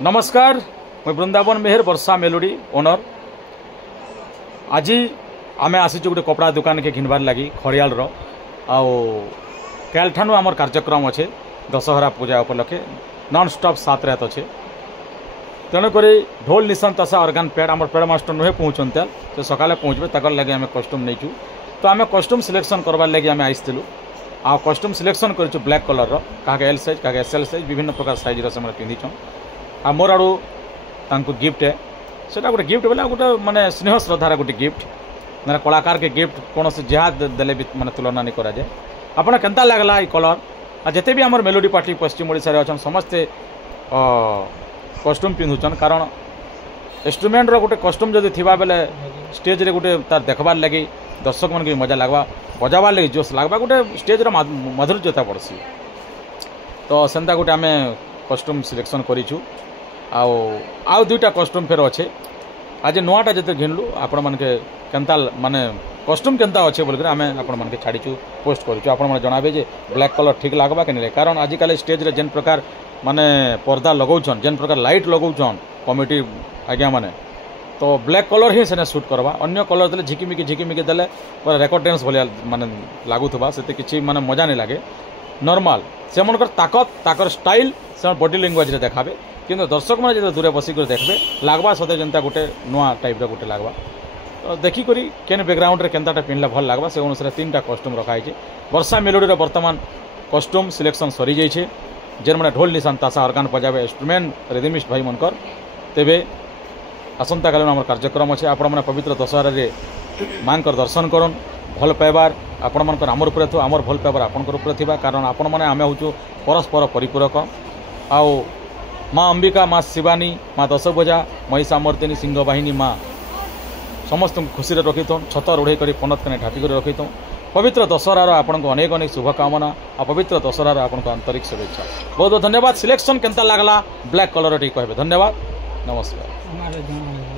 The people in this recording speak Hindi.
नमस्कार मैं वृंदावन मेहर वर्षा मेलोडी ओनर। आज आम आसी गोटे कपड़ा दुकान के घिनबार लगी खड़ियाल काल ठानु आमर कार्यक्रम अच्छे दशहरा पूजा उपलक्षे नॉन स्टॉप 7 रात अच्छे तेणुक ढोल निशान तसा अर्गान पैड आम पैड मास्टर नुहे पहुँचते तो सकाले पहुँचे तक लगे आम कस्ट्यूम नहीं तो आम कस्ट्यूम सिलेक्शन करवार लगे आम आसलु आ कस्ट्यूम सिलेक्शन करूँ ब्लैक कलर क्या एल साइज क्या एसएल साइज विभिन्न प्रकार साइज से पिंधिछन आ मोर आड़ू तांको गिफ्ट है सेटा गोटे गिफ्ट बोले गोटे माने स्नेह श्रद्धार गोटे गिफ्ट मैंने कलाकार के गिफ्ट कौन से जहाँ देले भी माने तुलना नहीं करा जाए। आपन केंता लागला ई कलर आ जते भी हमर मेलोडी पार्टी पश्चिम ओडिसा रे अछन समस्ते कस्ट्यूम पिंधुचन कारण इंस्ट्रूमेंट रो गोटे कस्ट्यूम जदि थिबा बेले स्टेज रे गोटे तार देखबार लगी दर्शक मन के मजा लागबा बजाबार लगी जोश लागबा गोटे स्टेज रो माधुर्यता पड़सी तो सेंता गोटे आमे कस्ट्यूम सिलेक्शन करिछु आउ दुईटा कस्ट्यूम फेर अच्छे आज नुआटा जिते घिनलु आपण मन के केंता माने कस्ट्यूम केंता अच्छे बोल आम आपण मन के छाड़ीचु पोस्ट करूँ आपण मैंने जनाबे जे ब्लैक कलर ठीक लगवा कि नहीं कारण आजिकल स्टेज रे जेन प्रकार माने पर्दा लगौछन जेन प्रकार लाइट लगौछन कमिटी आज्ञा माने तो ब्लैक कलर ही सेने शूट करवा अन्य कलर देले झिकिमिकी देले पर रेकर्ड डांस भलिया माने लागुथबा सेते किछि माने मजा नहीं लागे नॉर्मल से मनकर ताकत ताकर स्टाइल से बॉडी लैंग्वेज रे देखाबे किंतु दर्शक मैंने जो दूरे बसिक देखबे लागबा सते जनता गोटे नुआ टाइप गोटे लागबा तो देखिक केन बैकग्राउंड रे केनताटा पिनला भल लागबा से अनुसार 3टा कस्ट्यूम रखाई छे। वर्षा मेलोडी रे वर्तमान कस्ट्यूम सिलेक्शन सरी जाई छे जेन माने ढोल निशान तासा अर्गान बजाबे इंस्ट्रूमेंट रिदमिस्ट भाई मनकर तेबे आसंता काल हमर कार्यक्रम अच्छे आपण माने पवित्र दशहरा रे मांकर दर्शन करन भल पाइबार आपण मनकर आमर उपरे थो आमर भल पाइबार आपनकर उपरे थिबा कारण आपण माने आमे होचु परस्पर परिपूरक आउ माँ अंबिका माँ शिवानी माँ दशभुजा महिषामर्दिनी सिंह बाहिनी माँ समस्त खुशी रखी छत रोढ़े कर पनत कने ढापी कर रखी पवित्र दशहरार आपन को अनेक अनेक शुभकामना आ पवित्र दशहरार आपन को आंतरिक शुभेच्छा बहुत बहुत धन्यवाद। सिलेक्शन केंता लागला ब्लैक कलर टी कहबे धन्यवाद नमस्कार।